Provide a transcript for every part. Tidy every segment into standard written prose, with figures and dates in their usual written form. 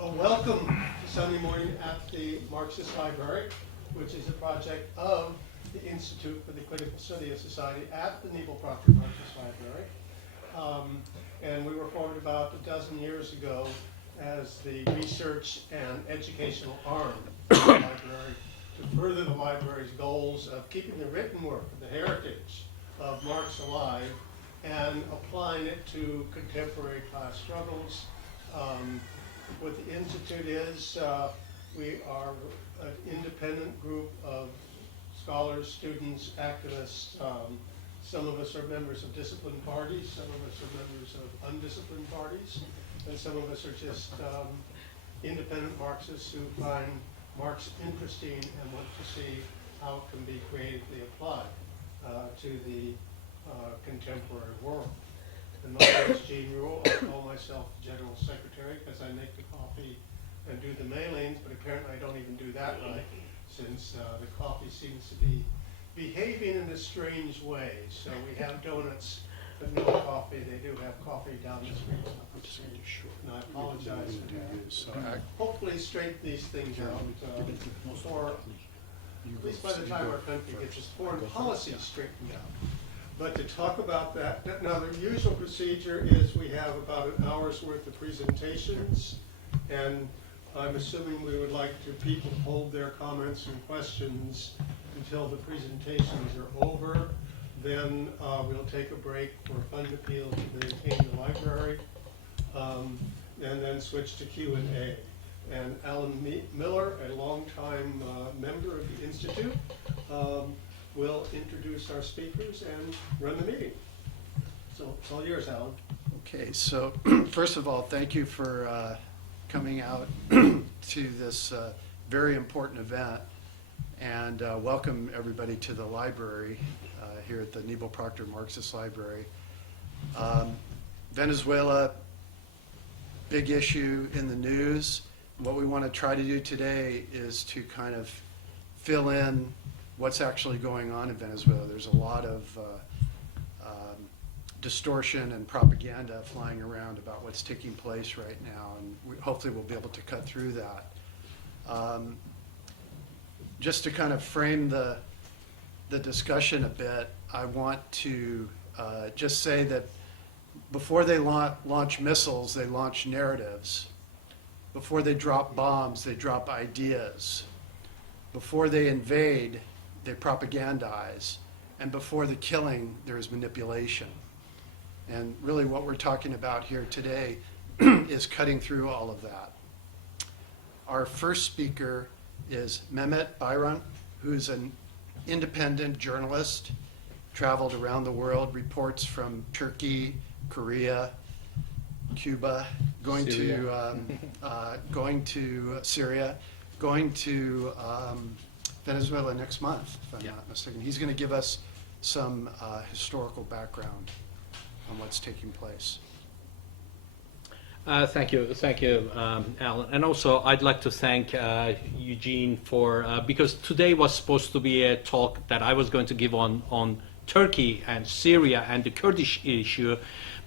Well, welcome to Sunday morning at the Marxist Library, which is a project of the Institute for the Critical Study of Society at the Nebel Proctor Marxist Library. And we were formed about a dozen years ago as the research and educational arm of the library to further the library's goals of keeping the written work, the heritage of Marx alive, and applying it to contemporary class struggles. What the Institute is, we are an independent group of scholars, students, activists. Some of us are members of disciplined parties, some of us are members of undisciplined parties, and some of us are just independent Marxists who find Marx interesting and want to see how it can be creatively applied to the contemporary world. And my name is Gene Rule. I call myself General Secretary because I make the coffee and do the mailings, but apparently I don't even do that right since the coffee seems to be behaving in a strange way. So we have donuts, but no coffee. They do have coffee down the street. And I apologize for that. So hopefully straighten these things out before, at least by the time our country gets its foreign policy straightened out. But to talk about that, now the usual procedure is we have about an hour's worth of presentations, and I'm assuming we would like to people hold their comments and questions until the presentations are over. Then we'll take a break for fund appeal to maintain the library, and then switch to Q&A. And Alan Miller, a longtime member of the Institute, will introduce our speakers and run the meeting. So it's all yours, Alan. Okay, so first of all, thank you for coming out to this very important event, and welcome everybody to the library here at the Nebel Proctor Marxist Library. Venezuela, big issue in the news. What we want to try to do today is to kind of fill in what's actually going on in Venezuela. There's a lot of distortion and propaganda flying around about what's taking place right now, and hopefully we'll be able to cut through that. Just to kind of frame the discussion a bit, I want to just say that before they launch missiles, they launch narratives. Before they drop bombs, they drop ideas. Before they invade, they propagandize, and before the killing, there is manipulation. And really what we're talking about here today is cutting through all of that. Our first speaker is Mehmet Bayram, who's an independent journalist, traveled around the world, reports from Turkey, Korea, Cuba, going to Syria, going to Venezuela next month, if I'm not mistaken. He's going to give us some historical background on what's taking place. Thank you, Alan. And also, I'd like to thank Eugene for because today was supposed to be a talk that I was going to give on Turkey and Syria and the Kurdish issue,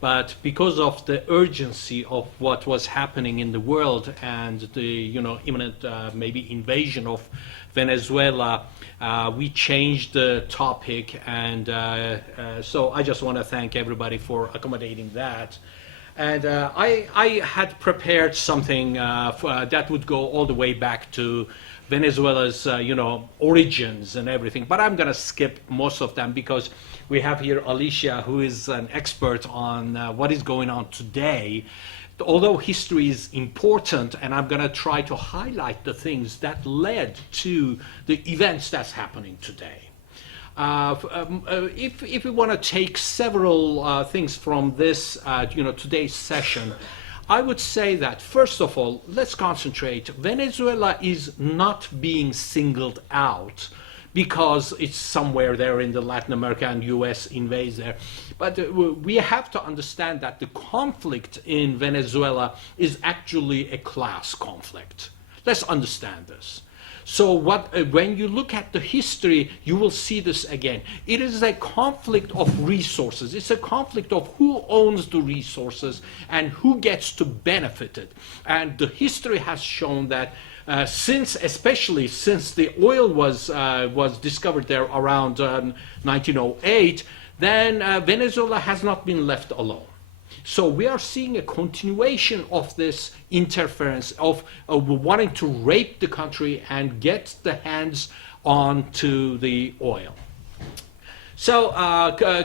but because of the urgency of what was happening in the world and the imminent maybe invasion of Venezuela, we changed the topic, and so I just want to thank everybody for accommodating that. And I had prepared something that would go all the way back to Venezuela's origins and everything, but I'm going to skip most of them because we have here Alicia, who is an expert on what is going on today. Although history is important, and I'm going to try to highlight the things that led to the events that's happening today. If we want to take several things from this, today's session, I would say that, first of all, let's concentrate. Venezuela is not being singled out because it's somewhere there in the Latin America and US invades there. But we have to understand that the conflict in Venezuela is actually a class conflict. Let's understand this. So when you look at the history, you will see this again. It is a conflict of resources. It's a conflict of who owns the resources and who gets to benefit it. And the history has shown that especially since the oil was discovered there around 1908, then Venezuela has not been left alone. So we are seeing a continuation of this interference of wanting to rape the country and get the hands onto the oil. So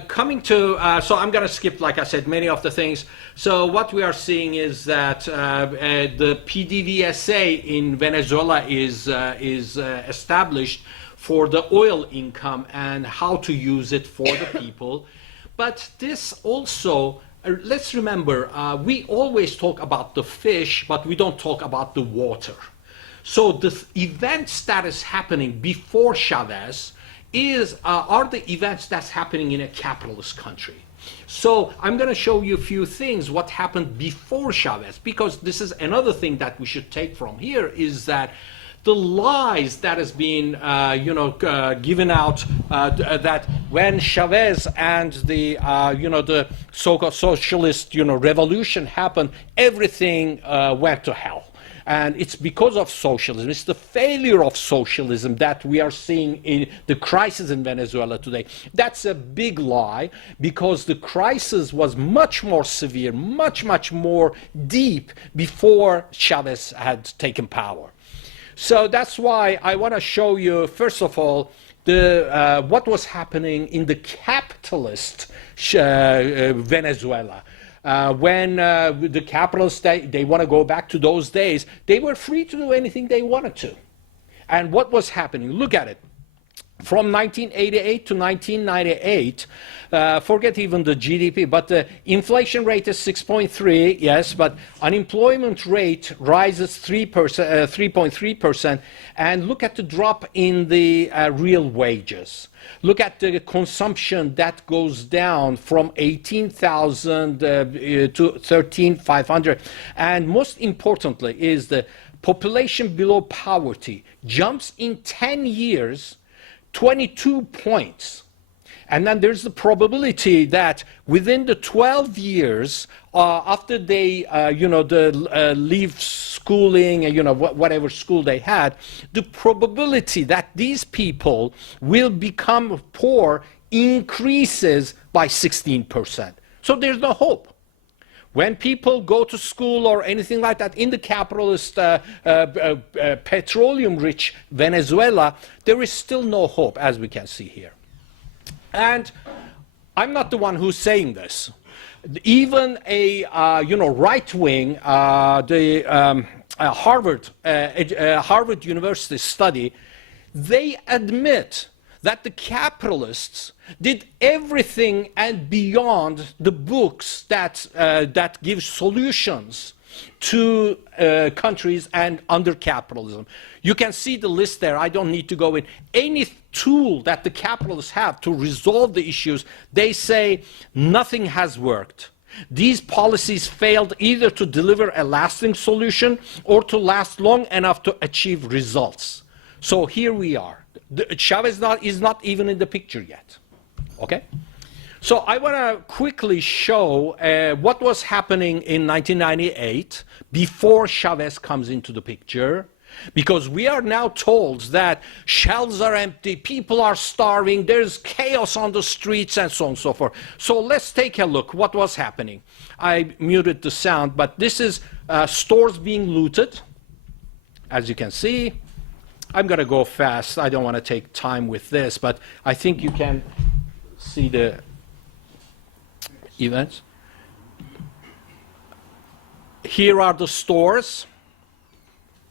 coming to, so I'm going to skip, like I said, many of the things. So what we are seeing is that the PDVSA in Venezuela is established for the oil income and how to use it for the people. But this also, let's remember, we always talk about the fish, but we don't talk about the water. So the events that is happening before Chavez are the events that's happening in a capitalist country. So I'm going to show you a few things, what happened before Chavez, because this is another thing that we should take from here, is that the lies that has been, given out that when Chavez and the, the so-called socialist, revolution happened, everything went to hell. And it's because of socialism. It's the failure of socialism that we are seeing in the crisis in Venezuela today. That's a big lie, because the crisis was much more severe, much, much more deep before Chavez had taken power. So that's why I want to show you, first of all, what was happening in the capitalist Venezuela. When the capitalists, they want to go back to those days, they were free to do anything they wanted to. And what was happening? Look at it. From 1988 to 1998, forget even the GDP, but the inflation rate is 6.3, yes, but unemployment rate rises 3.3%, and look at the drop in the real wages. Look at the consumption that goes down from 18,000 to 13,500, and most importantly is the population below poverty jumps in 10 years 22 points. And then there's the probability that within the 12 years after they leave schooling and whatever school they had, the probability that these people will become poor increases by 16%. So there's no hope. When people go to school or anything like that in the capitalist, petroleum-rich Venezuela, there is still no hope, as we can see here. And I'm not the one who's saying this. Even a right-wing, Harvard University study, they admit that the capitalists did everything and beyond the books that give solutions to countries and under capitalism. You can see the list there. I don't need to go in. Any tool that the capitalists have to resolve the issues, they say nothing has worked. These policies failed either to deliver a lasting solution or to last long enough to achieve results. So here we are. Chavez is not even in the picture yet. Okay? So I want to quickly show what was happening in 1998 before Chavez comes into the picture, because we are now told that shelves are empty, people are starving, there's chaos on the streets, and so on and so forth. So let's take a look what was happening. I muted the sound, but this is stores being looted, as you can see. I'm going to go fast. I don't want to take time with this, but I think you can see the events. Here are the stores.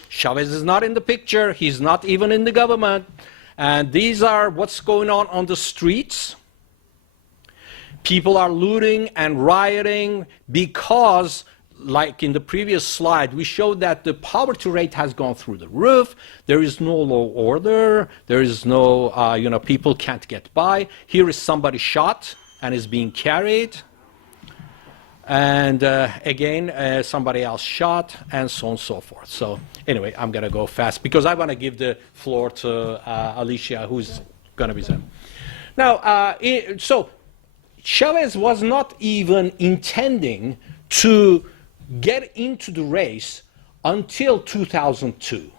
Chavez is not in the picture. He's not even in the government. And these are what's going on the streets. People are looting and rioting because, like in the previous slide, we showed that the poverty rate has gone through the roof. There is no law order. There is no, people can't get by. Here is somebody shot and is being carried. And again, somebody else shot, and so on and so forth. So anyway, I'm going to go fast because I want to give the floor to Alicia, who's going to be there. Now, so Chavez was not even intending to get into the race until 2002.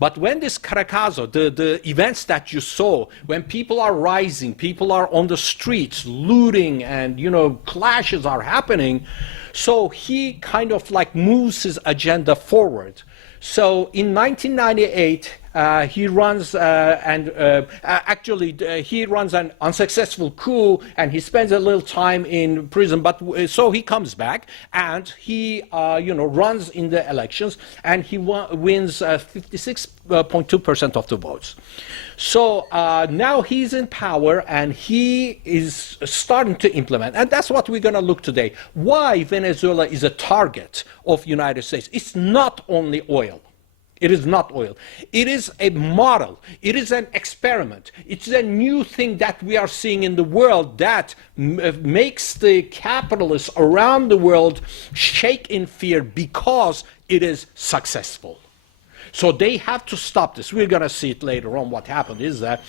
But when this Caracazo, the events that you saw, when people are rising, people are on the streets, looting, and, you know, clashes are happening, so he kind of like moves his agenda forward. So in 1998, he runs he runs an unsuccessful coup, and he spends a little time in prison. But so he comes back and he runs in the elections, and he wins 56.2% of the votes. So now he's in power, and he is starting to implement, and that's what we're going to look today. Why Venezuela is a target of United States? It's not only oil. It is not oil. It is a model. It is an experiment. It's a new thing that we are seeing in the world that makes the capitalists around the world shake in fear because it is successful. So they have to stop this. We're going to see it later on. What happened is that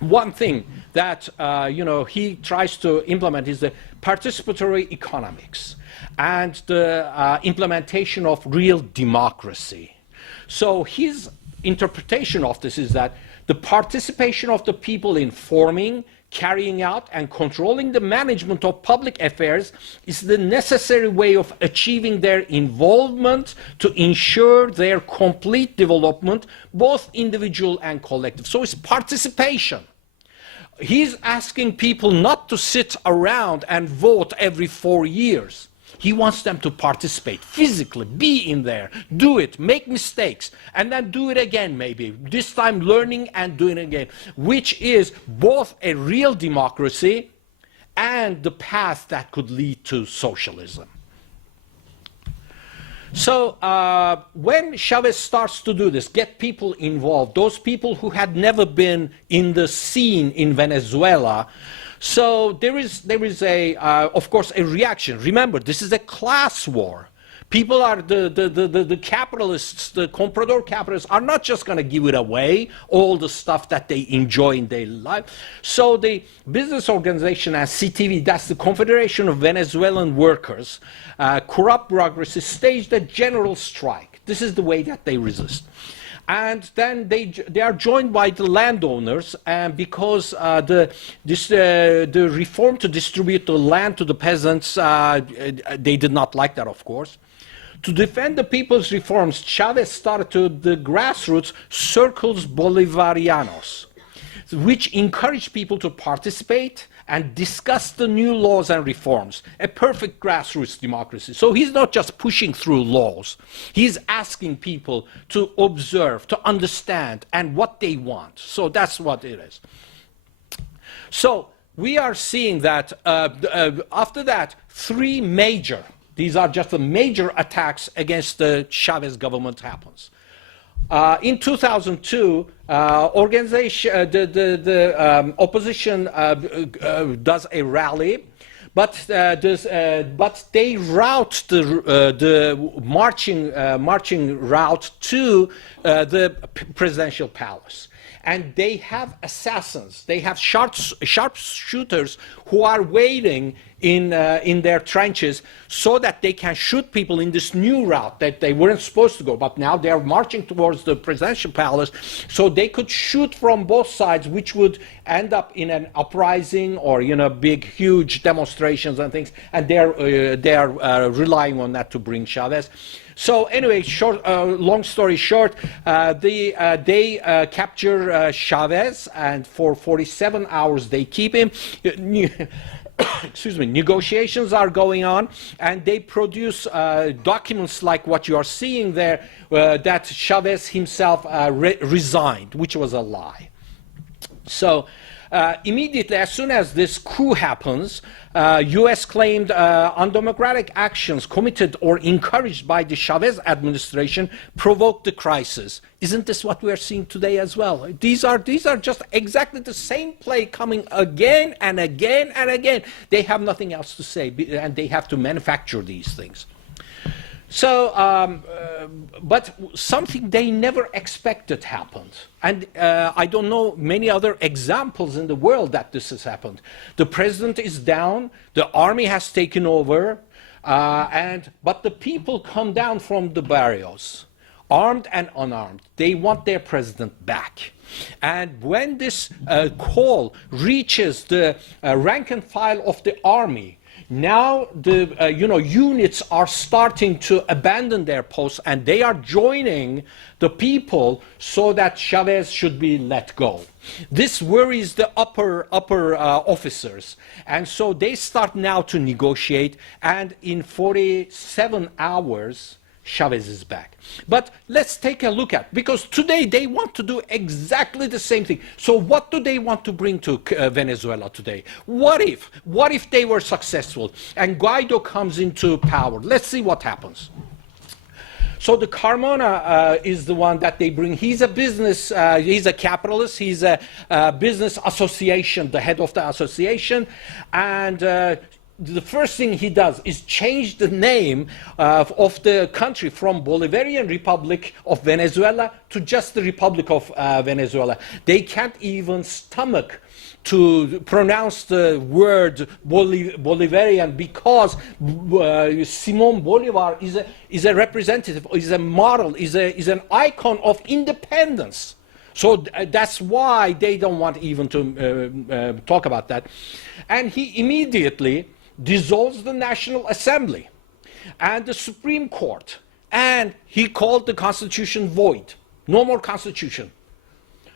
one thing that he tries to implement is the participatory economics and the implementation of real democracy. So his interpretation of this is that the participation of the people in forming, carrying out, and controlling the management of public affairs is the necessary way of achieving their involvement to ensure their complete development, both individual and collective. So it's participation. He's asking people not to sit around and vote every 4 years. He wants them to participate physically, be in there, do it, make mistakes, and then do it again maybe, this time learning and doing it again, which is both a real democracy and the path that could lead to socialism. So when Chavez starts to do this, get people involved, those people who had never been in the scene in Venezuela, so there is of course, a reaction. Remember, this is a class war. People are, the capitalists, the comprador capitalists are not just going to give it away, all the stuff that they enjoy in daily life. So the business organization as CTV, that's the Confederation of Venezuelan Workers, corrupt bureaucracy, staged a general strike. This is the way that they resist. And then they are joined by the landowners, and because the reform to distribute the land to the peasants, they did not like that, of course. To defend the people's reforms, Chavez started to the grassroots circles Bolivarianos, which encouraged people to participate and discuss the new laws and reforms, a perfect grassroots democracy. So he's not just pushing through laws. He's asking people to observe, to understand, and what they want. So that's what it is. So we are seeing that after that, these are just the major attacks against the Chavez government happens. In 2002, the opposition does a rally, but they route the marching route to the presidential palace. And they have assassins, they have sharpshooters who are waiting in their trenches so that they can shoot people in this new route that they weren't supposed to go. But now they are marching towards the presidential palace, so they could shoot from both sides, which would end up in an uprising or big, huge demonstrations and things. And they are relying on that to bring Chavez. So anyway, long story short, they capture Chavez, and for 47 hours they keep him. Excuse me, negotiations are going on, and they produce documents like what you are seeing there, that Chavez himself resigned, which was a lie. So immediately, as soon as this coup happens, U.S. claimed undemocratic actions committed or encouraged by the Chavez administration provoked the crisis. Isn't this what we are seeing today as well? These are just exactly the same play coming again and again and again. They have nothing else to say, and they have to manufacture these things. So, but something they never expected happened. And I don't know many other examples in the world that this has happened. The president is down, the army has taken over, but the people come down from the barrios, armed and unarmed. They want their president back. And when this call reaches the rank and file of the army, now the units are starting to abandon their posts, and they are joining the people so that Chavez should be let go. This worries the upper officers, and so they start now to negotiate. And in 47 hours, Chavez is back. But let's take a look at, because today they want to do exactly the same thing. So what do they want to bring to Venezuela today? What if they were successful and Guaido comes into power? Let's see what happens. So the Carmona is the one that they bring. He's a business, he's a capitalist, he's a business association, the head of the association, and the first thing he does is change the name of the country from Bolivarian Republic of Venezuela to just the Republic of Venezuela. They can't even stomach to pronounce the word Bolivarian, because Simon Bolivar is a representative, is a model, is an icon of independence. So that's why they don't want even to talk about that. And he immediately dissolves the National Assembly and the Supreme Court, and he called the Constitution void. No more Constitution.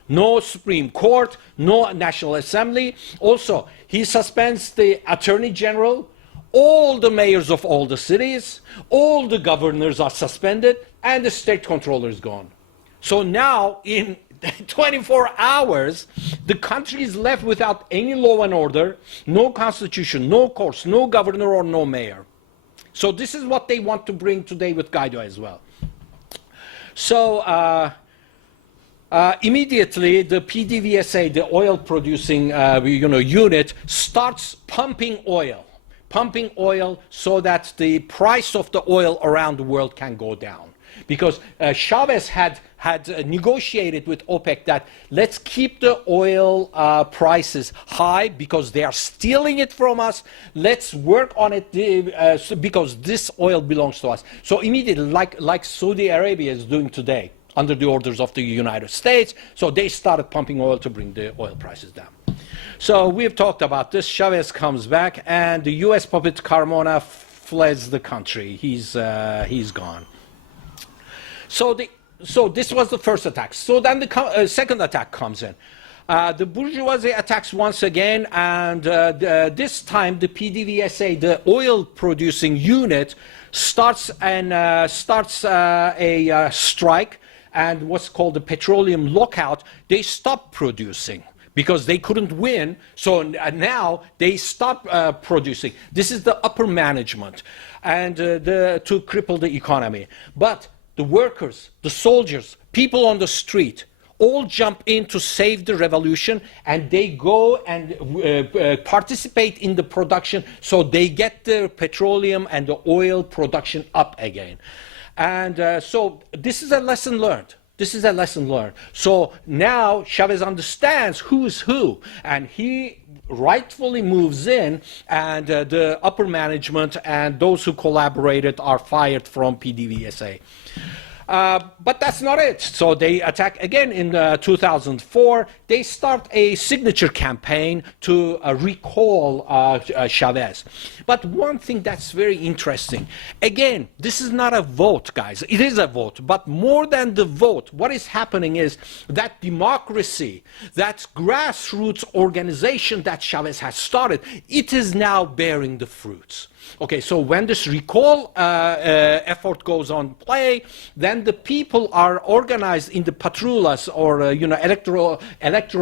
No Supreme Court, no National Assembly. Also, he suspends the Attorney General, all the mayors of all the cities, all the governors are suspended, and the state controller is gone. So now, in 24 hours, the country is left without any law and order, no constitution, no courts, no governor or no mayor. So this is what they want to bring today with Guaido as well. So immediately the PDVSA, the oil producing unit, starts pumping oil so that the price of the oil around the world can go down. Because Chavez had negotiated with OPEC that let's keep the oil prices high because they are stealing it from us. Let's work on it because this oil belongs to us. So immediately, like Saudi Arabia is doing today, under the orders of the United States, so they started pumping oil to bring the oil prices down. So we've talked about this. Chavez comes back, and the U.S. puppet Carmona fleds the country. He's gone. So this was the first attack. So then the second attack comes in. The bourgeoisie attacks once again, and this time the PDVSA, the oil-producing unit, starts a strike and what's called the petroleum lockout. They stop producing because they couldn't win, so now they stop producing. This is the upper management, and to cripple the economy. But the workers, the soldiers, people on the street, all jump in to save the revolution, and they go and participate in the production, so they get the petroleum and the oil production up again. And so this is a lesson learned. This is a lesson learned. So now Chavez understands who's who, and he rightfully moves in, and the upper management and those who collaborated are fired from PDVSA. But that's not it. So they attack again in 2004. They start a signature campaign to recall Chavez. But one thing that's very interesting, again, this is not a vote, guys. It is a vote, but more than the vote, what is happening is that democracy, that grassroots organization that Chavez has started, it is now bearing the fruits. Okay, so when this recall effort goes on play, then the people are organized in the patrullas or electoral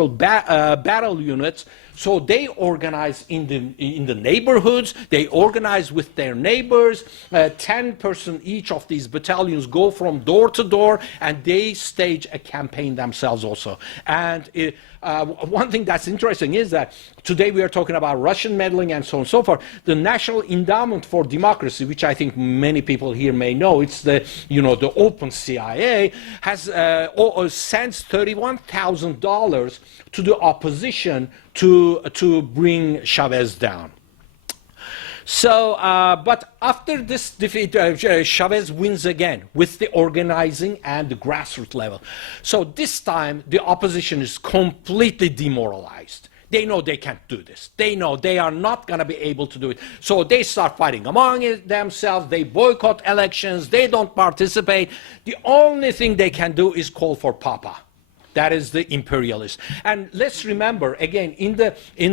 battle units. So they organize in the neighborhoods. They organize with their neighbors. 10-person each of these battalions go from door to door, and they stage a campaign themselves also. And one thing that's interesting is that today we are talking about Russian meddling and so on and so forth. The National Endowment for Democracy, which I think many people here may know, it's the open CIA, has sends $31,000 to the opposition to bring Chavez down. So, but after this defeat, Chavez wins again with the organizing and the grassroots level. So this time, the opposition is completely demoralized. They know they can't do this. They know they are not going to be able to do it. So they start fighting among themselves. They boycott elections. They don't participate. The only thing they can do is call for Papa. That is the imperialist. And let's remember, again, in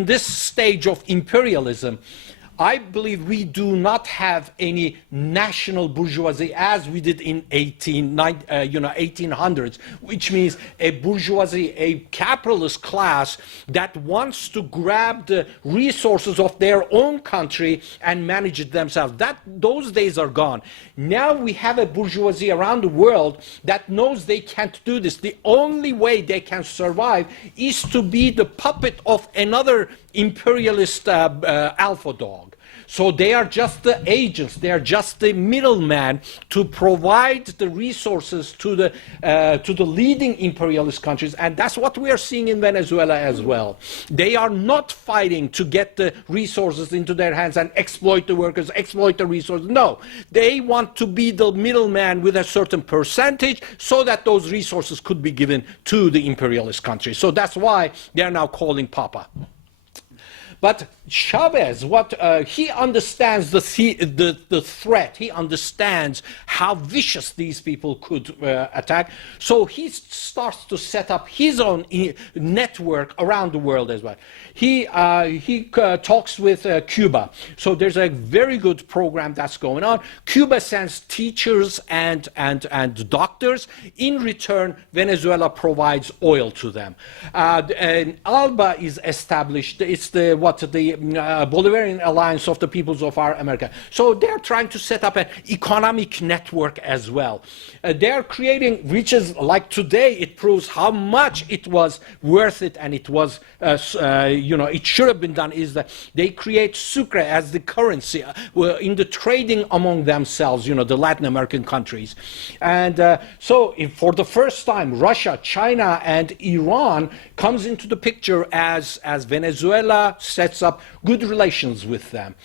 this stage of imperialism, I believe we do not have any national bourgeoisie as we did in 1800s, which means a bourgeoisie, a capitalist class that wants to grab the resources of their own country and manage it themselves. Those days are gone. Now we have a bourgeoisie around the world that knows they can't do this. The only way they can survive is to be the puppet of another imperialist alpha dog. So they are just the agents, they are just the middleman to provide the resources to the leading imperialist countries, and that's what we are seeing in Venezuela as well. They are not fighting to get the resources into their hands and exploit the workers, exploit the resources. No, they want to be the middleman with a certain percentage so that those resources could be given to the imperialist countries. So that's why they are now calling Papa. But Chavez, he understands the threat. He understands how vicious these people could attack. So he starts to set up his own network around the world as well. He talks with Cuba. So there's a very good program that's going on. Cuba sends teachers and doctors. In return, Venezuela provides oil to them. And ALBA is established. It's the Bolivarian Alliance of the Peoples of Our America. So they're trying to set up an economic network as well. They're creating, which is like today, it proves how much it was worth it, and it was, it should have been done, is that they create sucre as the currency in the trading among themselves, the Latin American countries. And so for the first time, Russia, China, and Iran comes into the picture as Venezuela sets up good relations with them.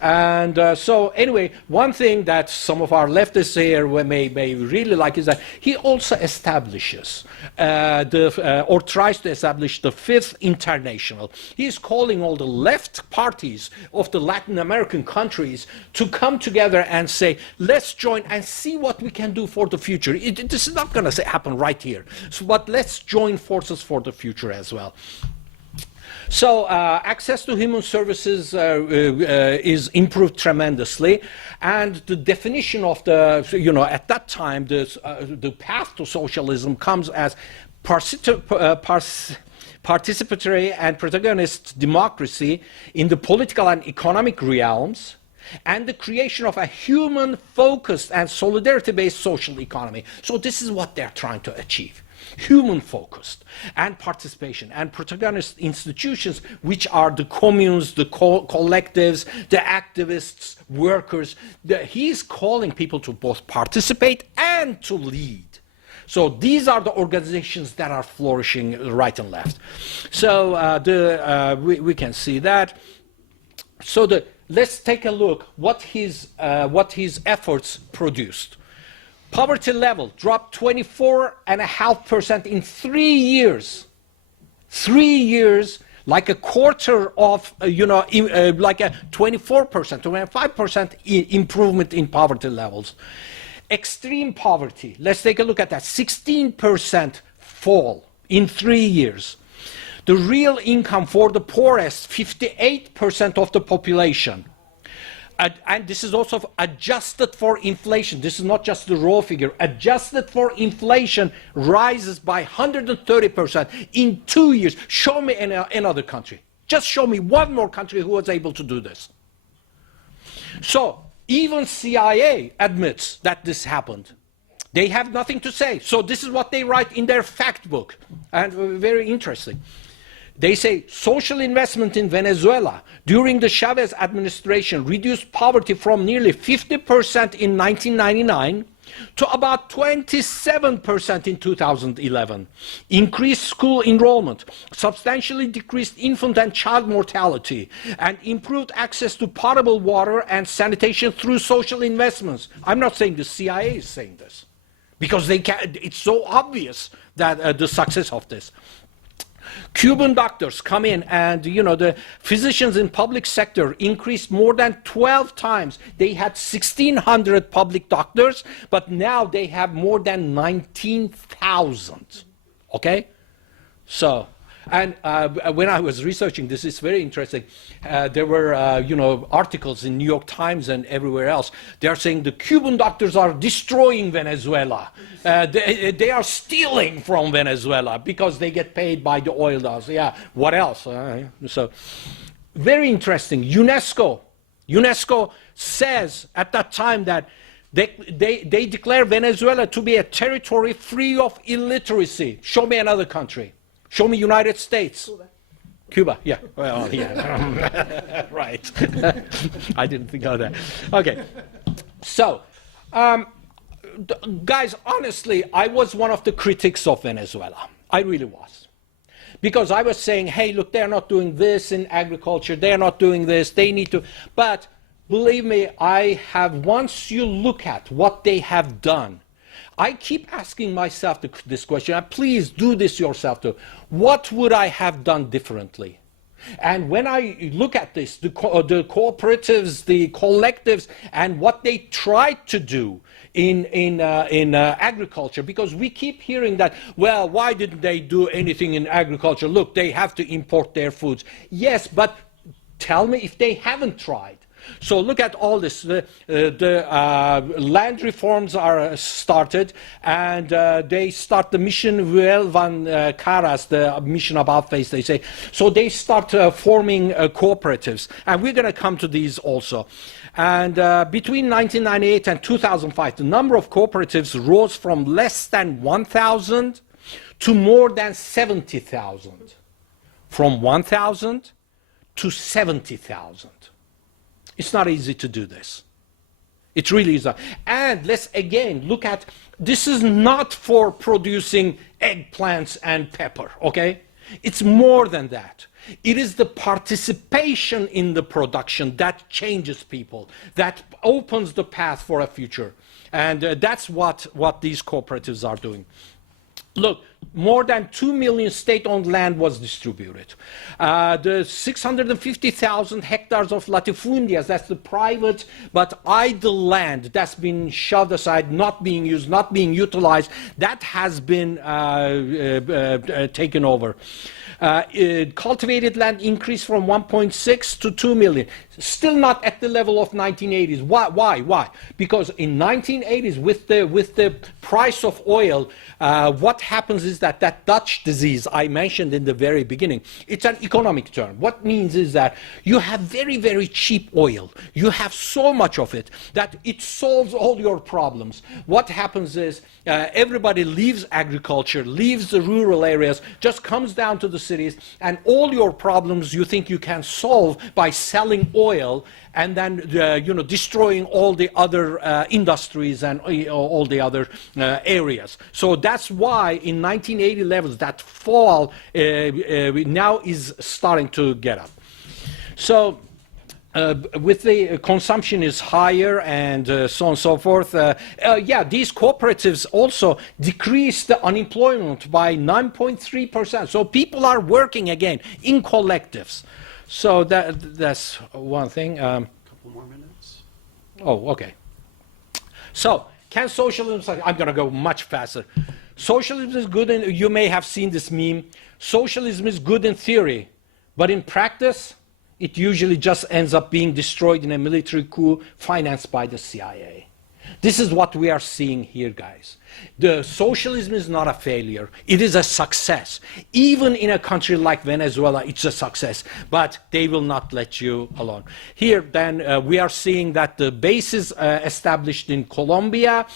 And so anyway, one thing that some of our leftists here may really like is that he also establishes or tries to establish the Fifth International. He's calling all the left parties of the Latin American countries to come together and say, let's join and see what we can do for the future. This is not going to happen right here, but let's join forces for the future as well. So access to human services is improved tremendously, and the definition of at that time, the path to socialism comes as participatory and protagonist democracy in the political and economic realms, and the creation of a human-focused and solidarity-based social economy. So this is what they're trying to achieve. Human-focused and participation and protagonist institutions, which are the communes, the collectives, the activists, workers. He's calling people to both participate and to lead. So these are the organizations that are flourishing right and left. So we can see that. So let's take a look what his efforts produced. Poverty level dropped 24.5% in 3 years. 3 years, like a quarter of, like a 24%, 25% improvement in poverty levels. Extreme poverty, let's take a look at that. 16% fall in 3 years. The real income for the poorest, 58% of the population. And this is also adjusted for inflation. This is not just the raw figure. Adjusted for inflation rises by 130% in 2 years. Show me another country. Just show me one more country who was able to do this. So even CIA admits that this happened. They have nothing to say. So this is what they write in their fact book. And very interesting. They say social investment in Venezuela during the Chavez administration reduced poverty from nearly 50% in 1999 to about 27% in 2011. Increased school enrollment, substantially decreased infant and child mortality, and improved access to potable water and sanitation through social investments. I'm not saying the CIA is saying this, because they can, it's so obvious that the success of this. Cuban doctors come in and, you know, the physicians in public sector increased more than 12 times. They had 1,600 public doctors, but now they have more than 19,000. Okay? So, and when I was researching this, it's very interesting. There were, you know, articles in New York Times and everywhere else. They are saying the Cuban doctors are destroying Venezuela. They are stealing from Venezuela because they get paid by the oil dollars. Yeah, what else? So, very interesting. UNESCO says at that time that they declare Venezuela to be a territory free of illiteracy. Show me another country. Show me United States. Cuba, yeah. Well, yeah. Right. I didn't think of that. Okay. So, guys, honestly, I was one of the critics of Venezuela. I really was. Because I was saying, hey, look, they're not doing this in agriculture. They're not doing this. They need to. But believe me, once you look at what they have done, I keep asking myself this question, and please do this yourself too. What would I have done differently? And when I look at this, the cooperatives, the collectives, and what they tried to do in agriculture, because we keep hearing that, well, why didn't they do anything in agriculture? Look, they have to import their foods. Yes, but tell me if they haven't tried. So look at all this. The land reforms are started, and they start the mission Vuelvan Caras, the mission about face, they say. So they start forming cooperatives, and we're going to come to these also. And between 1998 and 2005, the number of cooperatives rose from less than 1,000 to more than 70,000. From 1,000 to 70,000. It's not easy to do this. It really is not. And let's again look at, this is not for producing eggplants and pepper, okay? It's more than that. It is the participation in the production that changes people, that opens the path for a future. And that's what these cooperatives are doing. Look, more than 2 million state-owned land was distributed. The 650,000 hectares of latifundias, that's the private but idle land that's been shoved aside, not being used, not being utilized, that has been taken over. Cultivated land increased from 1.6 to 2 million. Still not at the level of 1980s. Why? Because in 1980s, with the price of oil, what happens is that Dutch disease I mentioned in the very beginning, it's an economic term. What means is that you have very, very cheap oil. You have so much of it that it solves all your problems. What happens is everybody leaves agriculture, leaves the rural areas, just comes down to the cities, and all your problems you think you can solve by selling oil and then destroying all the other industries and all the other areas. So that's why in 1980 levels that fall now is starting to get up. So with the consumption is higher and so on and so forth. These cooperatives also decreased the unemployment by 9.3%. So people are working again in collectives. So that's one thing. Couple more minutes. Oh, okay. So can socialism, I'm going to go much faster. Socialism is good, and you may have seen this meme. Socialism is good in theory, but in practice, it usually just ends up being destroyed in a military coup financed by the CIA. This is what we are seeing here, guys. The socialism is not a failure. It is a success. Even in a country like Venezuela, it's a success. But they will not let you alone. Here, then, we are seeing that the bases established in Colombia,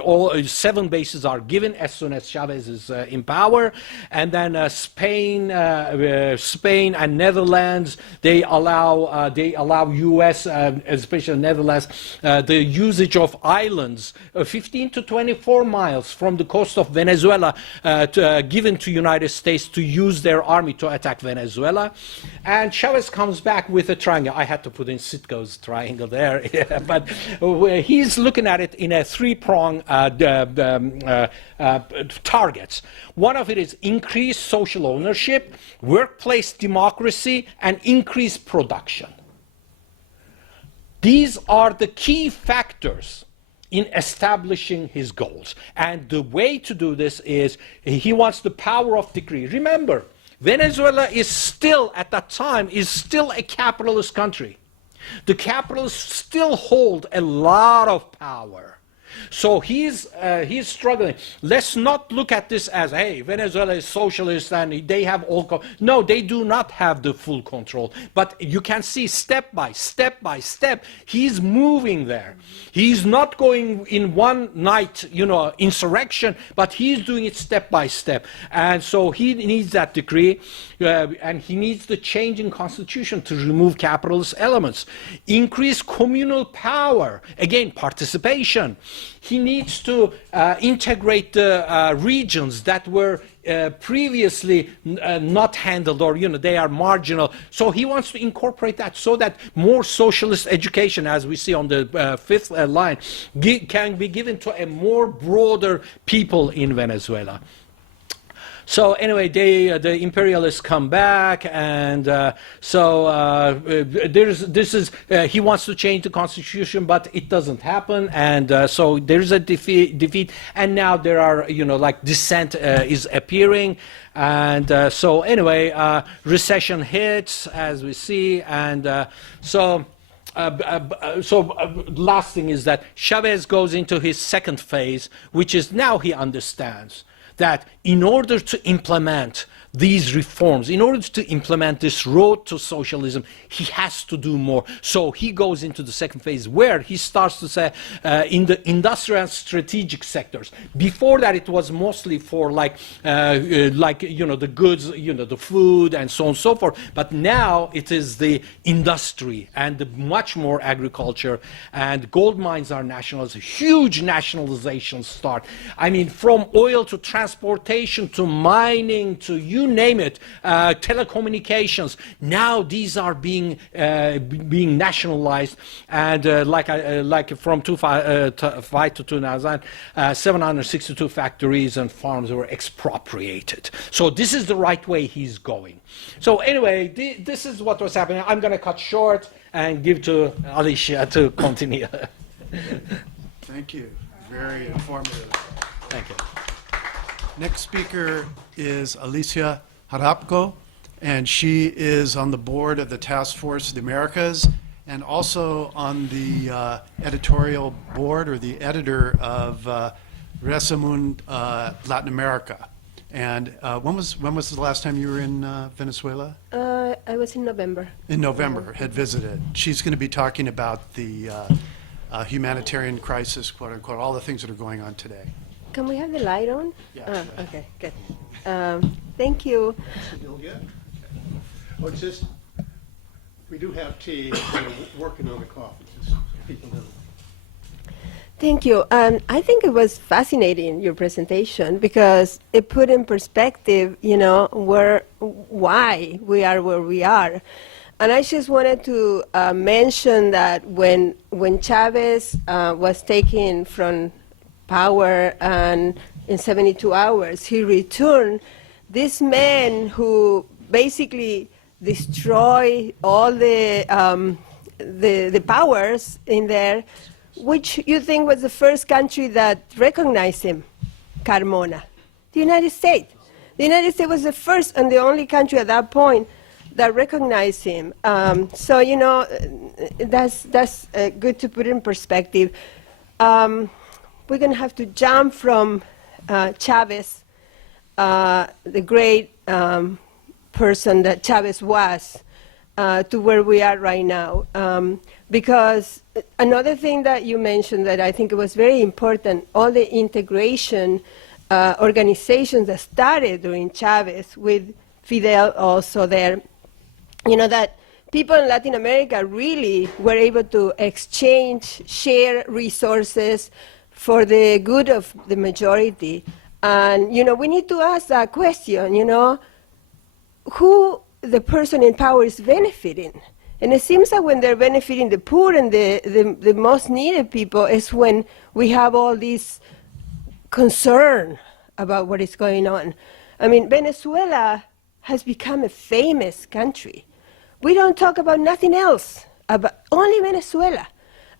all 7 bases are given as soon as Chavez is in power. And then Spain and Netherlands, they allow U.S., especially Netherlands, the usage of islands, 15 to 24 miles from the coast of Venezuela, given to United States to use their army to attack Venezuela. And Chavez comes back with a triangle. I had to put in Sitko's triangle there, but he's looking at it in a 3-prong targets. One of it is increased social ownership, workplace democracy, and increased production. These are the key factors in establishing his goals. And the way to do this is he wants the power of decree. Remember, Venezuela is still, at that time, is still a capitalist country. The capitalists still hold a lot of power. So he's struggling. Let's not look at this as, hey, Venezuela is socialist and they have all... No, they do not have the full control. But you can see step by step, he's moving there. He's not going in one night, insurrection, but he's doing it step by step. And so he needs that decree, and he needs the change in constitution to remove capitalist elements. Increase communal power. Again, participation. He needs to integrate the regions that were previously not handled, or they are marginal. So he wants to incorporate that so that more socialist education, as we see on the 5th line, can be given to a more broader people in Venezuela. So anyway, the imperialists come back, and he wants to change the constitution, but it doesn't happen, and so there's a defeat, and now there are, dissent is appearing, and so anyway, recession hits, as we see, and last thing is that Chavez goes into his second phase, which is now he understands that in order to implement these reforms, in order to implement this road to socialism, he has to do more. So he goes into the second phase where he starts to say in the industrial and strategic sectors. Before that, it was mostly for the goods, the food and so on and so forth. But now it is the industry and much more agriculture, and gold mines are nationalized. Huge nationalizations start. I mean, from oil to transportation to mining to you name it, telecommunications. Now these are being nationalized, and from 2005 to 2000, 762 factories and farms were expropriated. So this is the right way he's going. So anyway, this is what was happening. I'm going to cut short and give to Alicia to continue. Thank you. Very informative. Thank you. Next speaker is Alicia Harapko, and she is on the board of the Task Force of the Americas and also on the editorial board, or the editor of Resumun Latin America. And when was the last time you were in Venezuela? I was in November. In November, had visited. She's going to be talking about the humanitarian crisis, quote unquote, all the things that are going on today. Can we have the light on? Yeah. Okay, good. Thank you. Well, it's just, we do have tea, we're working on the coffee, just so people know. Thank you. I think it was fascinating, your presentation, because it put in perspective, why we are where we are. And I just wanted to mention that when Chavez was taken from power, and in 72 hours he returned, this man who basically destroyed all the powers in there, which you think was the first country that recognized him, Carmona, the United States. The United States was the first and the only country at that point that recognize him. So that's good to put in perspective. We're going to have to jump from Chavez, the great person that Chavez was, to where we are right now. Because another thing that you mentioned that I think it was very important, all the integration organizations that started during Chavez, with Fidel also there, that people in Latin America really were able to exchange, share resources for the good of the majority. And, we need to ask that question, who the person in power is benefiting. And it seems that when they're benefiting the poor and the most needed people is when we have all this concern about what is going on. I mean, Venezuela has become a famous country. We don't talk about nothing else, about only Venezuela.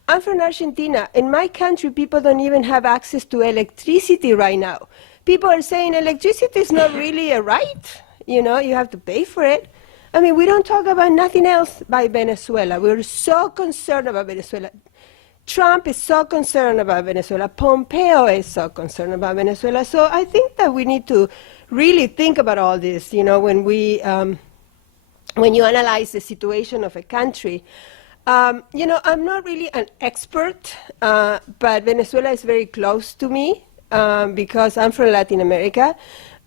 I'm from Argentina. In my country, people don't even have access to electricity right now. People are saying electricity is not really a right. You have to pay for it. I mean, we don't talk about nothing else by Venezuela. We're so concerned about Venezuela. Trump is so concerned about Venezuela. Pompeo is so concerned about Venezuela. So I think that we need to really think about all this, when you analyze the situation of a country. I'm not really an expert, but Venezuela is very close to me because I'm from Latin America.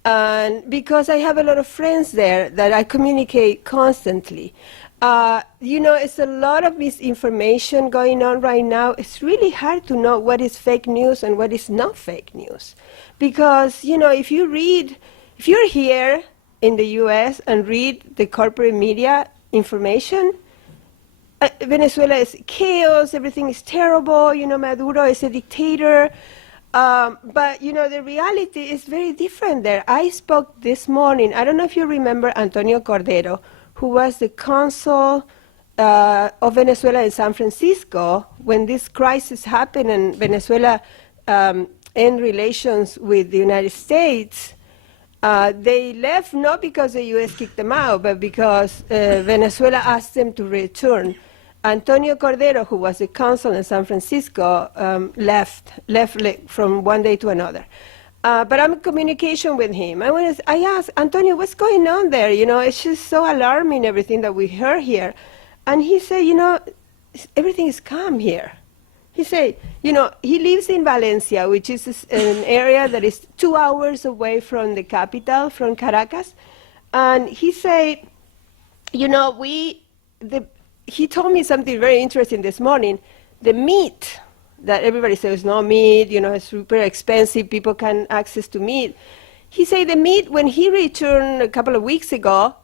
And because I have a lot of friends there that I communicate constantly. It's a lot of misinformation going on right now. It's really hard to know what is fake news and what is not fake news. Because, if you're here in the US and read the corporate media information, Venezuela is chaos, everything is terrible, Maduro is a dictator. But, the reality is very different there. I spoke this morning, I don't know if you remember Antonio Cordero, who was the consul of Venezuela in San Francisco when this crisis happened and Venezuela ended relations with the United States. They left not because the U.S. kicked them out, but because Venezuela asked them to return. Antonio Cordero, who was the consul in San Francisco, left from one day to another. But I'm in communication with him. I asked, Antonio, what's going on there? It's just so alarming, everything that we heard here. And he said, everything is calm here. He said, he lives in Valencia, which is an area that is 2 hours away from the capital, from Caracas. And he said, he told me something very interesting this morning. The meat that everybody says no meat, it's super expensive, people can't access to meat. He said the meat, when he returned a couple of weeks ago,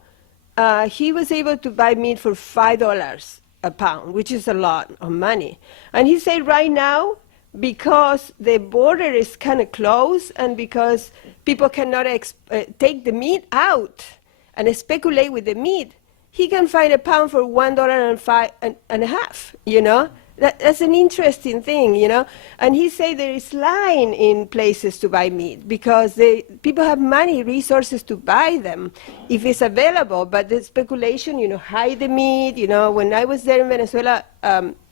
he was able to buy meat for $5 a pound, which is a lot of money. And he said right now, because the border is kind of closed and because people cannot take the meat out and speculate with the meat, he can find a pound for $1.50. That's an interesting thing, And he said there is line in places to buy meat because people have money, resources to buy them if it's available. But the speculation, hide the meat. When I was there in Venezuela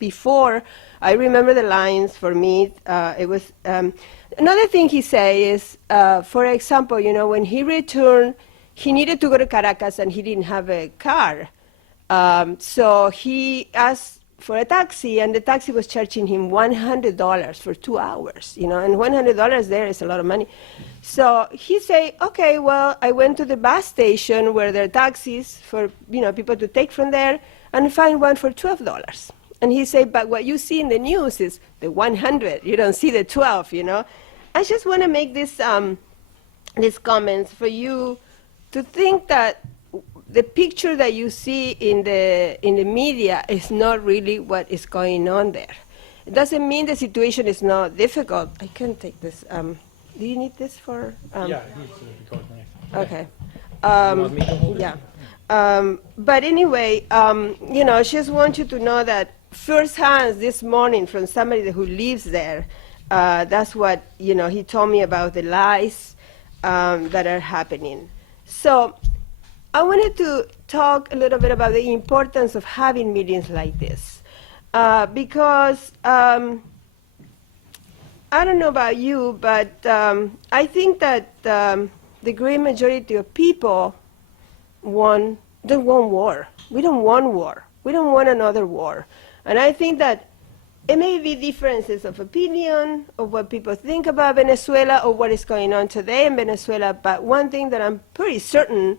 before, I remember the lines for meat. It was another thing he said is, for example, when he returned, he needed to go to Caracas and he didn't have a car. So he asked for a taxi, and the taxi was charging him $100 for 2 hours, and $100 there is a lot of money. So he said, okay, well, I went to the bus station where there are taxis for, people to take from there, and find one for $12. And he said, but what you see in the news is the 100. You don't see the 12, I just want to make these comments for you to think that the picture that you see in the media is not really what is going on there. It doesn't mean the situation is not difficult. I can take this. Do you need this for? Yeah, he's the coordinator. Okay. You want me to hold it? Yeah. But anyway, I just want you to know that firsthand this morning from somebody who lives there, that's what he told me about the lies that are happening. So I wanted to talk a little bit about the importance of having meetings like this, because I don't know about you, but I think that the great majority of people don't want war. We don't want war. We don't want another war. And I think that it may be differences of opinion, of what people think about Venezuela or what is going on today in Venezuela, but one thing that I'm pretty certain,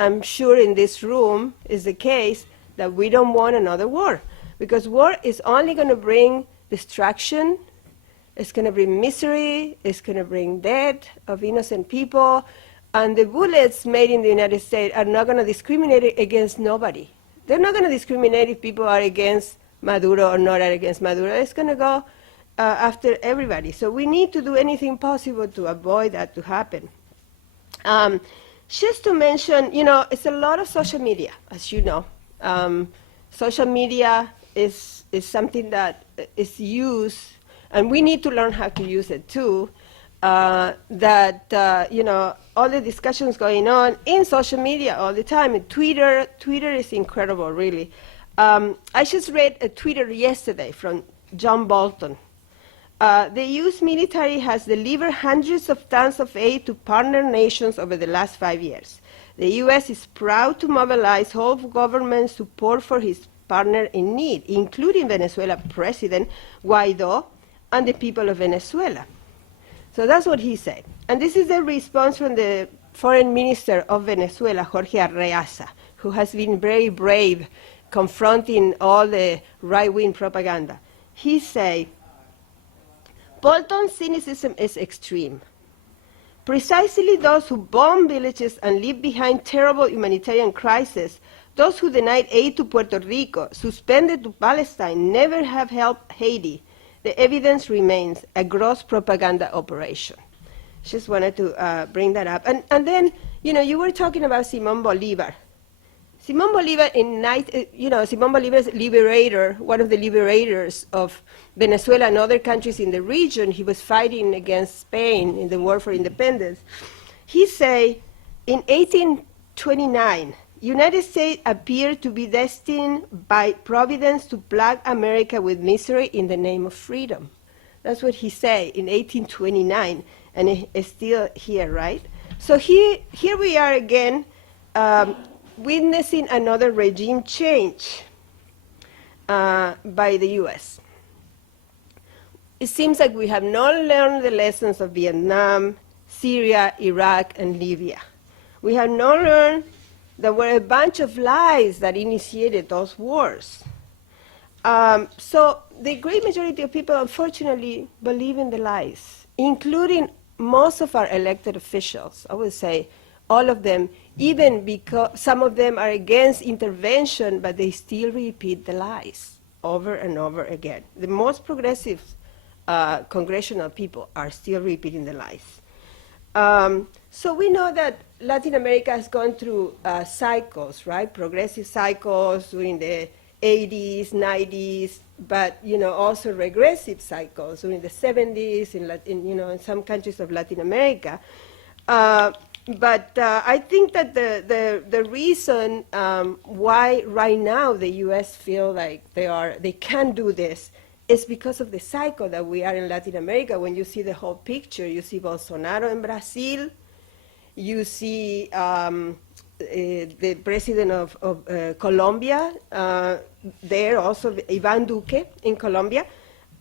I'm sure in this room is the case, that we don't want another war. Because war is only going to bring destruction, it's going to bring misery, it's going to bring death of innocent people, and the bullets made in the United States are not going to discriminate against nobody. They're not going to discriminate if people are against Maduro or not against Maduro. It's going to go after everybody. So we need to do anything possible to avoid that to happen. Just to mention, it's a lot of social media, as you know. Social media is something that is used, and we need to learn how to use it too. All the discussions going on in social media all the time. Twitter is incredible, really. I just read a Twitter yesterday from John Bolton. The U.S. military has delivered hundreds of tons of aid to partner nations over the last 5 years. The U.S. is proud to mobilize whole government support for his partner in need, including Venezuela President Guaido and the people of Venezuela. So that's what he said. And this is the response from the foreign minister of Venezuela, Jorge Arreaza, who has been very brave confronting all the right-wing propaganda. He said, Bolton's cynicism is extreme. Precisely those who bomb villages and leave behind terrible humanitarian crises, those who denied aid to Puerto Rico, suspended to Palestine, never have helped Haiti. The evidence remains a gross propaganda operation. Just wanted to bring that up. And then, you were talking about Simón Bolívar. Simón Bolívar, Simón Bolívar's liberator, one of the liberators of Venezuela and other countries in the region, he was fighting against Spain in the war for independence. He said, in 1829, United States appeared to be destined by Providence to plague America with misery in the name of freedom. That's what he said in 1829, and it's still here, right? So here we are again, witnessing another regime change by the U.S. It seems like we have not learned the lessons of Vietnam, Syria, Iraq, and Libya. We have not learned there were a bunch of lies that initiated those wars. So the great majority of people, unfortunately, believe in the lies, including most of our elected officials. I would say all of them, even because some of them are against intervention, but they still repeat the lies over and over again. The most progressive congressional people are still repeating the lies. So we know that Latin America has gone through cycles, right? Progressive cycles during the 80s, 90s, but also regressive cycles during the 70s in some countries of Latin America. But I think that the reason why right now the U.S. feel like they can do this is because of the cycle that we are in Latin America. When you see the whole picture, you see Bolsonaro in Brazil, you see the president of Colombia, there also Ivan Duque in Colombia,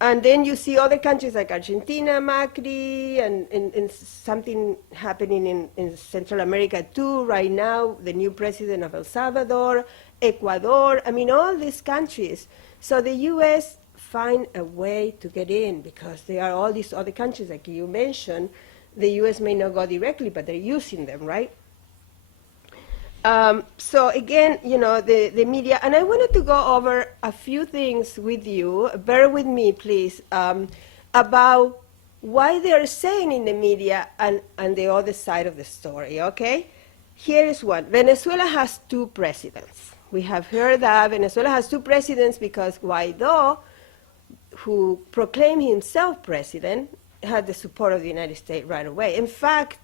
and then you see other countries like Argentina, Macri, and something happening in Central America too right now, the new president of El Salvador, Ecuador, all these countries. So the U.S. find a way to get in because there are all these other countries, like you mentioned. The U.S. may not go directly, but they're using them, right? So again, the media, and I wanted to go over a few things with you, bear with me please, about why they're saying in the media and the other side of the story, okay? Here is one. Venezuela has two presidents. We have heard that Venezuela has two presidents because Guaido, who proclaimed himself president, had the support of the United States right away. In fact,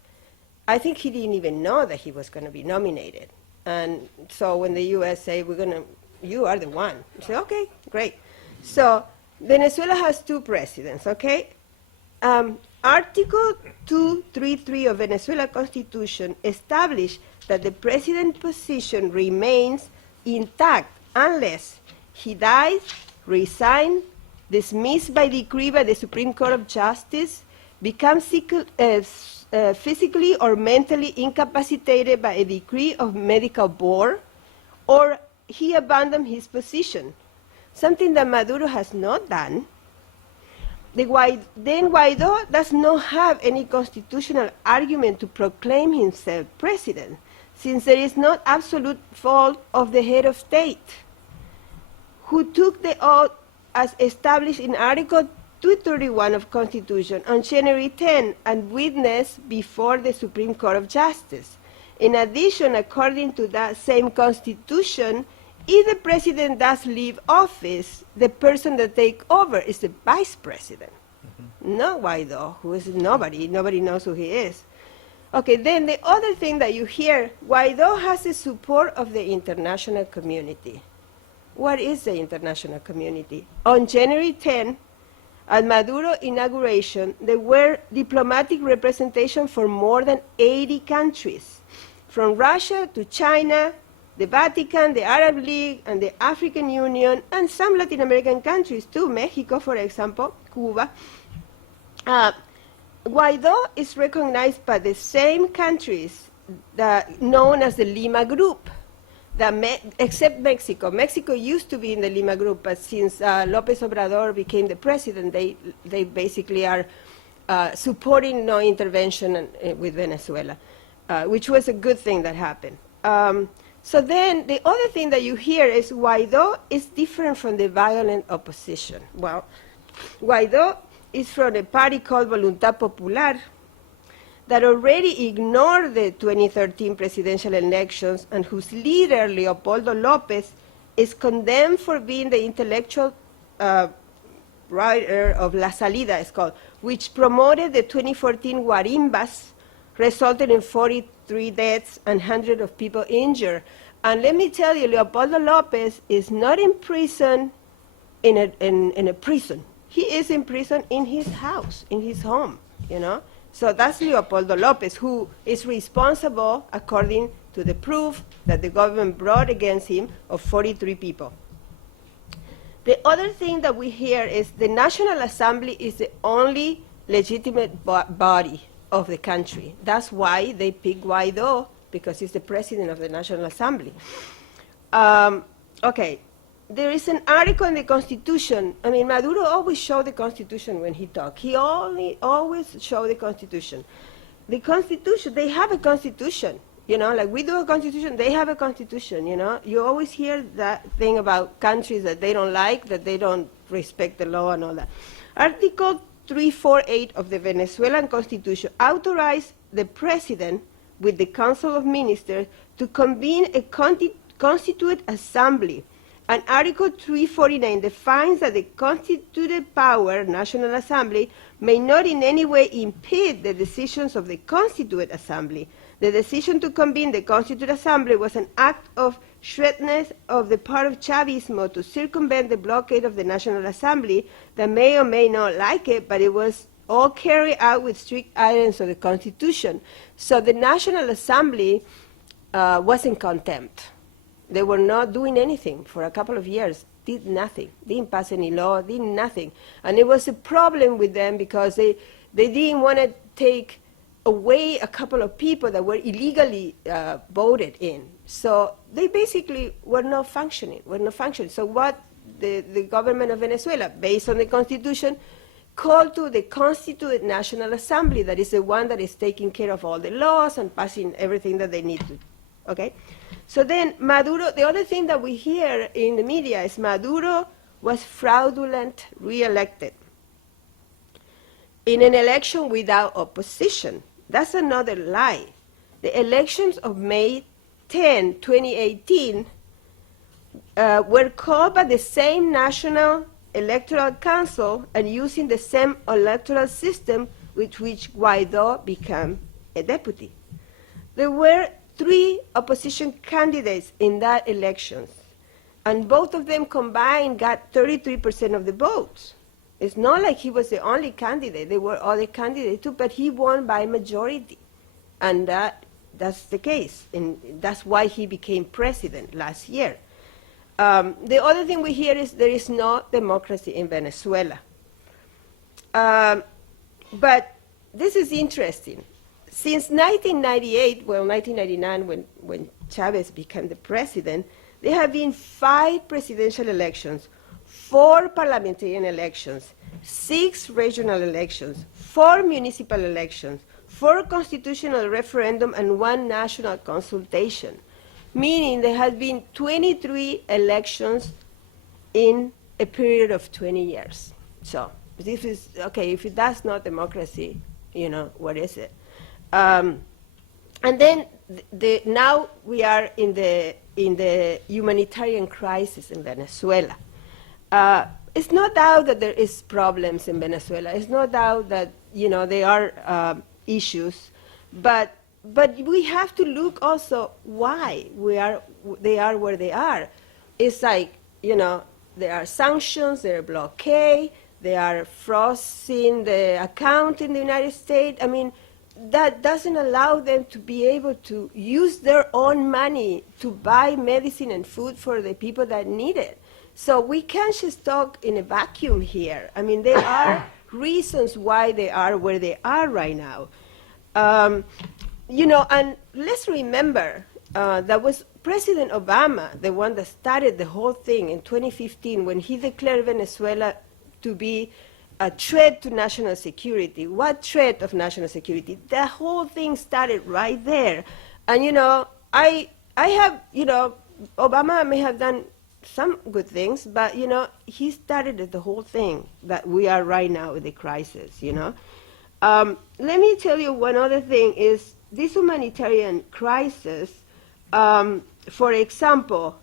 I think he didn't even know that he was going to be nominated. And so when the U.S. say, you are the one, you say, okay, great. So Venezuela has two presidents, okay? Article 233 of Venezuela Constitution established that the president position remains intact unless he dies, resigns, dismissed by decree by the Supreme Court of Justice, becomes physically or mentally incapacitated by a decree of medical board, or he abandoned his position, something that Maduro has not done. Then Guaido does not have any constitutional argument to proclaim himself president, since there is no absolute fault of the head of state, who took the oath as established in Article 231 of Constitution on January 10 and witnessed before the Supreme Court of Justice. In addition, according to that same Constitution, if the president does leave office, the person that takes over is the vice president, not Guaido, who is nobody. Nobody knows who he is. Okay, then the other thing that you hear, Guaido has the support of the international community. What is the international community? On January 10, at Maduro inauguration, there were diplomatic representation for more than 80 countries, from Russia to China, the Vatican, the Arab League, and the African Union, and some Latin American countries too, Mexico, for example, Cuba. Guaido is recognized by the same countries that known as the Lima Group, except Mexico. Mexico used to be in the Lima Group, but since López Obrador became the president, they basically are supporting no intervention with Venezuela, which was a good thing that happened. So then the other thing that you hear is Guaido is different from the violent opposition. Well, Guaido is from a party called Voluntad Popular that already ignored the 2013 presidential elections and whose leader, Leopoldo López, is condemned for being the intellectual writer of La Salida, it's called, which promoted the 2014 guarimbas, resulted in 43 deaths and hundreds of people injured. And let me tell you, Leopoldo López is not in prison in a prison. He is in prison in his house, in his home, you know? So that's Leopoldo López, who is responsible, according to the proof that the government brought against him, of 43 people. The other thing that we hear is the National Assembly is the only legitimate body of the country. That's why they pick Guaido, because he's the president of the National Assembly. Okay, there is an article in the Constitution. I mean, Maduro always showed the Constitution when he talked. He always showed the Constitution. The Constitution, they have a Constitution. You know, like we do a Constitution, they have a Constitution, you know. You always hear that thing about countries that they don't like, that they don't respect the law and all that. Article 348 of the Venezuelan Constitution authorized the president with the Council of Ministers to convene a constituent assembly. And Article 349 defines that the constituted power, National Assembly, may not in any way impede the decisions of the Constituent Assembly. The decision to convene the Constituent Assembly was an act of shrewdness of the part of Chavismo to circumvent the blockade of the National Assembly that may or may not like it, but it was all carried out with strict adherence of the Constitution. So the National Assembly was in contempt. They were not doing anything for a couple of years, did nothing, didn't pass any law, did nothing. And it was a problem with them because they didn't want to take away a couple of people that were illegally voted in. So they basically were not functioning, So what the government of Venezuela, based on the Constitution, called to the Constituent National Assembly, that is the one that is taking care of all the laws and passing everything that they need to, okay? So then Maduro, the other thing that we hear in the media is Maduro was fraudulent re-elected in an election without opposition. That's another lie. The elections of May 10, 2018 were called by the same National Electoral Council and using the same electoral system with which Guaido became a deputy. There were 3 opposition candidates in that elections, and both of them combined got 33% of the votes. It's not like he was the only candidate. There were other candidates too, but he won by majority. And that's the case. And that's why he became president last year. The other thing we hear is there is no democracy in Venezuela. But this is interesting. Since 1998, well, 1999, when Chavez became the president, there have been 5 presidential elections, 4 parliamentarian elections, 6 regional elections, 4 municipal elections, 4 constitutional referendum, and 1 national consultation, meaning there have been 23 elections in a period of 20 years. So this is, okay, if that's not democracy, you know, what is it? And then now we are in the humanitarian crisis in Venezuela. It's no doubt that there is problems in Venezuela. It's no doubt that, you know, there are issues, but we have to look also why they are where they are. It's like, you know, there are sanctions, there are blockade, they are frozen the account in the United States. I mean, that doesn't allow them to be able to use their own money to buy medicine and food for the people that need it. So we can't just talk in a vacuum here. I mean, there are reasons why they are where they are right now. You know, and let's remember that was President Obama, the one that started the whole thing in 2015 when he declared Venezuela to be a threat to national security. What threat of national security? The whole thing started right there. And, you know, I have, you know, Obama may have done some good things, but, you know, he started the whole thing that we are right now in the crisis, you know. Let me tell you one other thing is this humanitarian crisis, for example,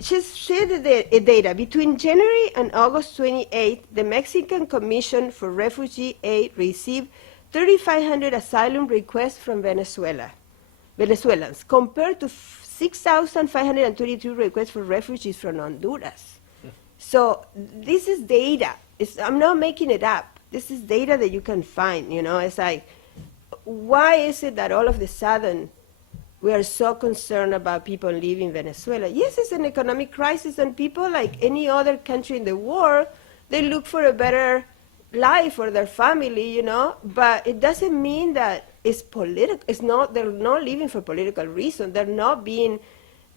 just share the data. Between January and August 28, the Mexican Commission for Refugee Aid received 3,500 asylum requests from Venezuelans, compared to 6,522 requests for refugees from Honduras. So this is data. I'm not making it up. This is data that you can find, you know. It's like, why is it that all of a sudden we are so concerned about people leaving Venezuela? Yes, it's an economic crisis, and people, like any other country in the world, they look for a better life for their family, you know, but it doesn't mean that it's political. It's not, they're not leaving for political reasons. They're not being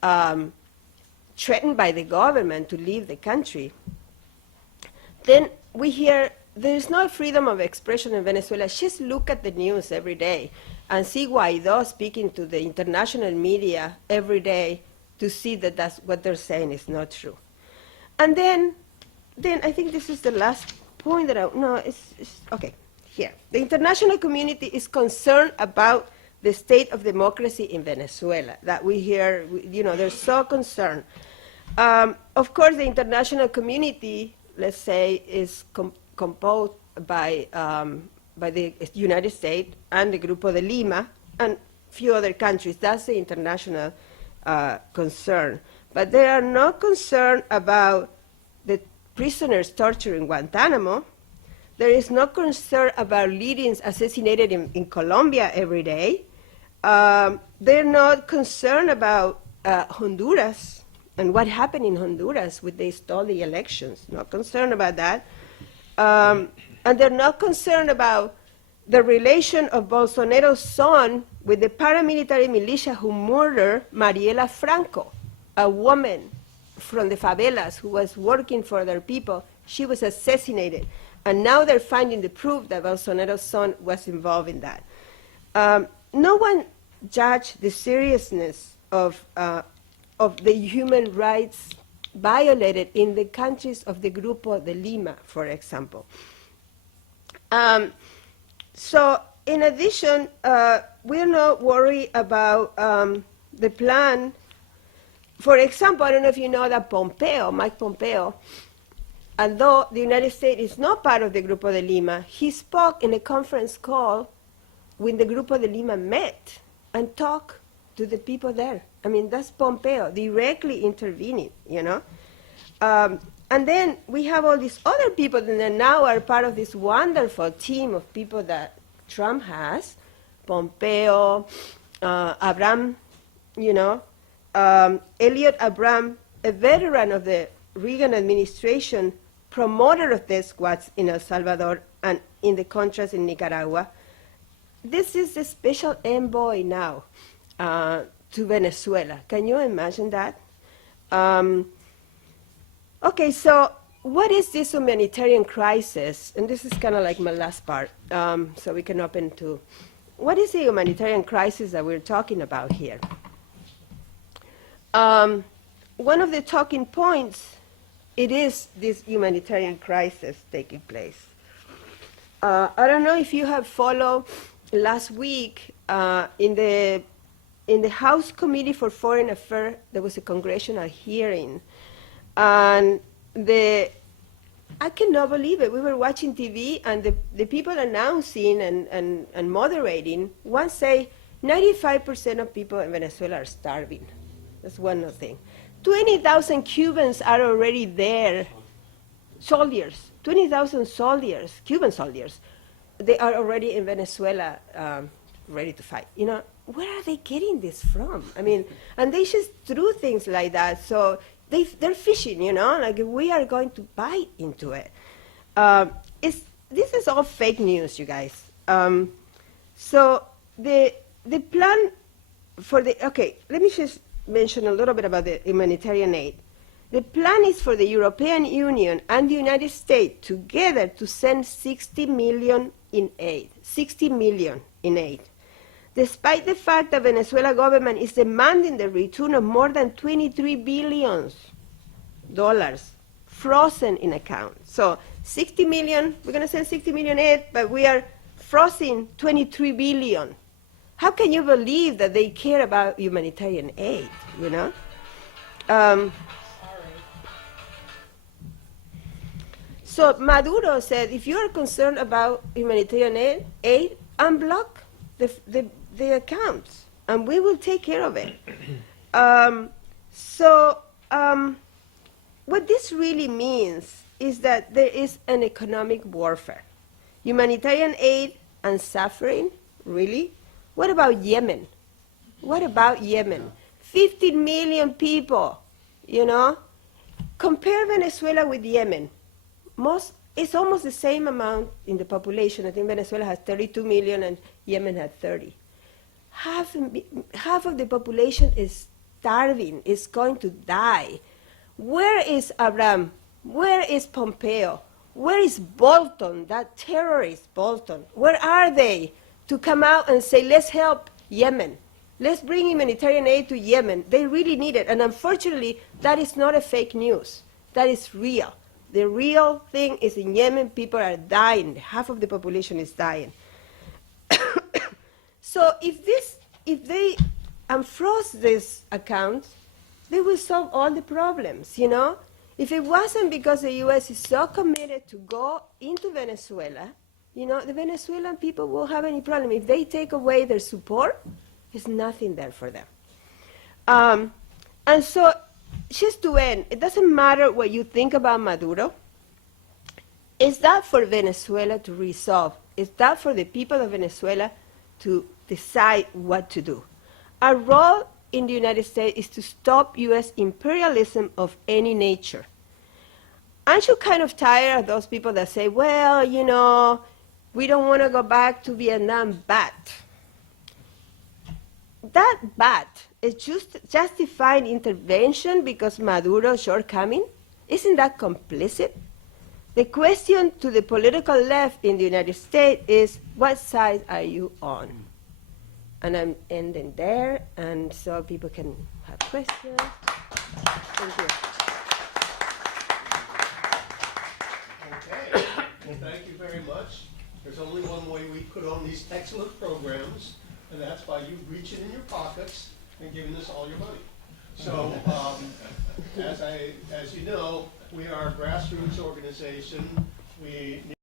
threatened by the government to leave the country. Then we hear there's no freedom of expression in Venezuela. Just look at the news every day and see Guaido speaking to the international media every day to see that that's what they're saying is not true. And then I think this is the last point that it's okay, here. The international community is concerned about the state of democracy in Venezuela, that we hear, you know, they're so concerned. Of course, the international community, let's say, is composed by the United States and the Grupo de Lima and a few other countries. That's the international concern. But they are not concerned about the prisoners tortured in Guantanamo. There is no concern about leaders assassinated in Colombia every day. They're not concerned about Honduras and what happened in Honduras when they stole the elections. Not concerned about that. And they're not concerned about the relation of Bolsonaro's son with the paramilitary militia who murdered Mariela Franco, a woman from the favelas who was working for their people. She was assassinated. And now they're finding the proof that Bolsonaro's son was involved in that. No one judged the seriousness of the human rights violated in the countries of the Grupo de Lima, for example. So in addition, we're not worried about the plan. For example, I don't know if you know that Mike Pompeo, although the United States is not part of the Grupo de Lima, he spoke in a conference call when the Grupo de Lima met and talked to the people there. I mean, that's Pompeo directly intervening, you know. And then we have all these other people that now are part of this wonderful team of people that Trump has. Pompeo, Abraham, you know, Elliot Abraham, a veteran of the Reagan administration, promoter of the squads in El Salvador and in the Contras in Nicaragua. This is the special envoy now to Venezuela. Can you imagine that? Okay, so what is this humanitarian crisis? And this is kind of like my last part, so we can open to, what is the humanitarian crisis that we're talking about here? One of the talking points, it is this humanitarian crisis taking place. I don't know if you have followed last week in the House Committee for Foreign Affairs, there was a congressional hearing. And I cannot believe it. We were watching TV, and the people announcing and moderating, one say 95% of people in Venezuela are starving. That's one thing. 20,000 Cubans are already there. Soldiers, 20,000 soldiers, Cuban soldiers, they are already in Venezuela ready to fight. You know, where are they getting this from? I mean, and they just threw things like that. So they're fishing, you know, like we are going to bite into it. This is all fake news, you guys. So the plan for okay, let me just mention a little bit about the humanitarian aid. The plan is for the European Union and the United States together to send 60 million in aid. 60 million in aid. Despite the fact that Venezuela government is demanding the return of more than $23 billion frozen in accounts. So 60 million, we're going to send 60 million aid, but we are frozen 23 billion. How can you believe that they care about humanitarian aid, you know? So Maduro said, if you are concerned about humanitarian aid, unblock the accounts, and we will take care of it. What this really means is that there is an economic warfare. Humanitarian aid and suffering, really? What about Yemen? What about Yemen? 15 million people, you know? Compare Venezuela with Yemen. It's almost the same amount in the population. I think Venezuela has 32 million and Yemen has 30. Half of the population is starving, is going to die. Where is Abraham? Where is Pompeo? Where is Bolton, that terrorist Bolton? Where are they to come out and say, let's help Yemen? Let's bring humanitarian aid to Yemen. They really need it. And unfortunately, that is not a fake news. That is real. The real thing is in Yemen, people are dying. Half of the population is dying. So if they unfroze this account, they will solve all the problems, you know? If it wasn't because the U.S. is so committed to go into Venezuela, you know, the Venezuelan people won't have any problem. If they take away their support, there's nothing there for them. And so, just to end, it doesn't matter what you think about Maduro. It's that for Venezuela to resolve. It's that for the people of Venezuela to decide what to do. Our role in the United States is to stop U.S. imperialism of any nature. Aren't you kind of tired of those people that say, well, you know, we don't want to go back to Vietnam, but that but is just justifying intervention because Maduro's shortcoming? Isn't that complicit? The question to the political left in the United States is, what side are you on? And I'm ending there, and so people can have questions. Thank you. Okay, well, thank you very much. There's only one way we put on these excellent programs, and that's by you reaching in your pockets and giving us all your money. So, as you know, we are a grassroots organization. We